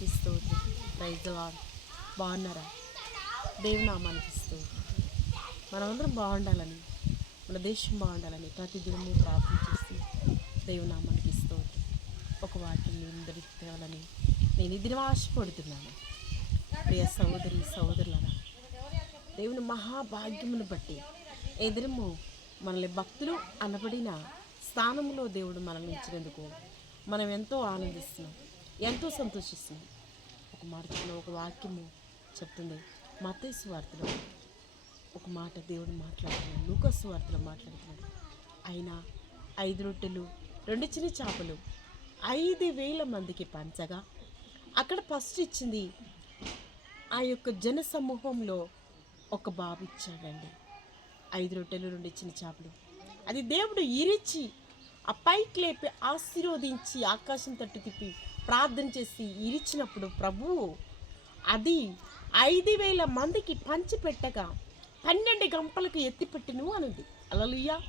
నామానికి స్తోత్రం ప్రైజ్ బాగున్నారా? దేవుని నామానికి స్తోత్రం మనమందరం బాగుండాలని మన దేశం బాగుండాలని ప్రతిదినము ప్రార్థన చేసి దేవుని నామానికి స్తోత్రం ఒక వాటిని మీ అందరికి తేవాలని నేను ఇది ఆశపడుతున్నాను. ప్రియ సహోదరి సహోదరులరా దేవుని మహాభాగ్యమును బట్టి ఎదురము మనల్ని భక్తులు అనబడిన స్థానంలో దేవుడు మనల్ని ఇచ్చినందుకు మనం ఎంతో ఆనందిస్తున్నాం. ఎంతో సంతోషిస్తుంది. ఒక మాట ఒక వాక్యము చెప్తుంది. మతేసు వార్తలో ఒక మాట దేవుడు మాట్లాడుతున్నాడు. లూకస్ వార్తలో మాట్లాడుతున్నాడు. ఆయన ఐదు రొట్టెలు రెండు చిన్న చేపలు ఐదు వేల మందికి పంచగా అక్కడ ఫస్ట్ ఇచ్చింది ఆ యొక్క జన సమూహంలో ఒక బాబు ఇచ్చాడండి. ఐదు రొట్టెలు రెండు చిన్న చేపలు. అది దేవుడు ఇరిచి ఆ పైకి లేపి ఆశీర్వదించి ఆకాశం తట్టు తిప్పి ప్రార్థన చేసి ఇరిచినప్పుడు ప్రభువు అది ఐదు వేల మందికి పంచిపెట్టగా పన్నెండు గంపలకు ఎత్తిపెట్టిను అనుంది అలలుయ్యా.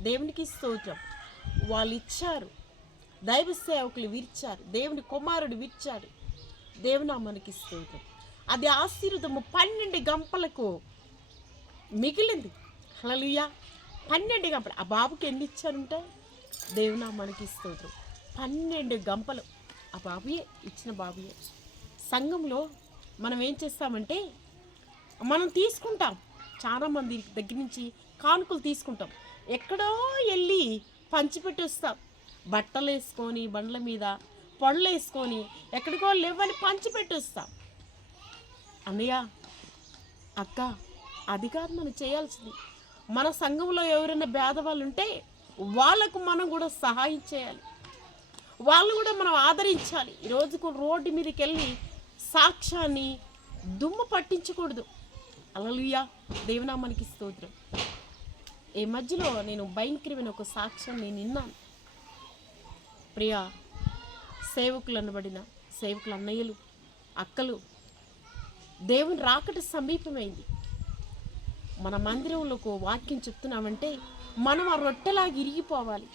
దేవునికి స్తోత్రం. వాళ్ళు ఇచ్చారు దైవ సేవకులు విరిచారు. దేవుని కుమారుడు విరిచాడు దేవునామానికి స్తోత్రం. అది ఆశీర్వదము పన్నెండు గంపలకు మిగిలింది. అలలుయ్యా. పన్నెండు గంపలు. ఆ బాబుకి ఎన్ని దేవునా మనకి స్తోత్రం. పన్నెండు గంపలు. ఆ బాబుయే ఇచ్చిన బాబుయే. సంఘంలో మనం ఏం చేస్తామంటే మనం తీసుకుంటాం. చాలామంది దగ్గర నుంచి కానుకలు తీసుకుంటాం. ఎక్కడో వెళ్ళి పంచిపెట్టి వస్తాం. బట్టలు వేసుకొని బండ్ల మీద పళ్ళు వేసుకొని ఎక్కడికో లేవని పంచిపెట్టి వస్తాం. అన్నయ్య అక్క అది కాదు మనం చేయాల్సింది. మన సంఘంలో ఎవరైనా పేదవాళ్ళు ఉంటే వాళ్ళకు మనం కూడా సహాయం చేయాలి. వాళ్ళు కూడా మనం ఆదరించాలి. ఈ రోజుకు రోడ్డు మీదకి వెళ్ళి సాక్ష్యాన్ని దుమ్ము పట్టించకూడదు. అలలుయా దేవనామానికి స్తోత్రం. ఈ మధ్యలో నేను భయంకరమైన ఒక సాక్ష్యం నేను విన్నాను. ప్రియా సేవకులు అనబడిన సేవకులు అన్నయ్యలు అక్కలు దేవుని రాకట సమీపమైంది. మన మందిరంలో ఒక వాక్యం చెప్తున్నామంటే మనం ఆ రొట్టెలాగా ఇరిగిపోవాలి.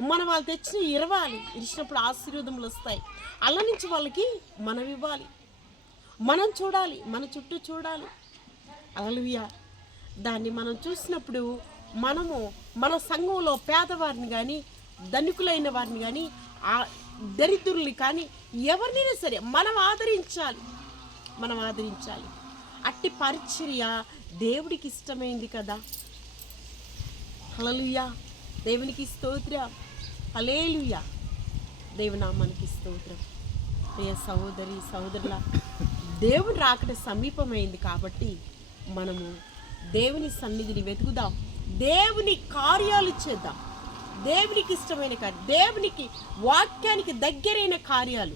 మనం వాళ్ళు తెచ్చిన ఇరవాలి. ఇరిచినప్పుడు ఆశీర్వాదములు వస్తాయి. అల్ల నుంచి వాళ్ళకి మనం ఇవ్వాలి. మనం చూడాలి. మన చుట్టూ చూడాలి. అలలుయా దాన్ని మనం చూసినప్పుడు మనము మన సంఘంలో పేదవారిని కానీ ధనికులైన వారిని కానీ ఆ దరిద్రుల్ని కానీ ఎవరినైనా సరే మనం ఆదరించాలి. మనం ఆదరించాలి. అట్టి పరిచర్య దేవుడికి ఇష్టమైంది కదా. హలలుయా దేవునికి స్తోత్రం. అలేలుయ దేవునామానికి స్తోత్రం. ప్రియ సహోదరి సహోదరుల దేవుని రాకడ సమీపమైంది కాబట్టి మనము దేవుని సన్నిధిని వెతుకుదాం. దేవుని కార్యాలు చేద్దాం. దేవునికి ఇష్టమైన కార్యం దేవునికి వాక్యానికి దగ్గరైన కార్యాలు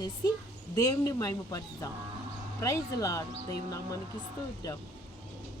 చేసి దేవుని మహిమపరుద్దాం. ప్రైజ్ లాడ్ దేవునామానికి స్తోత్రం.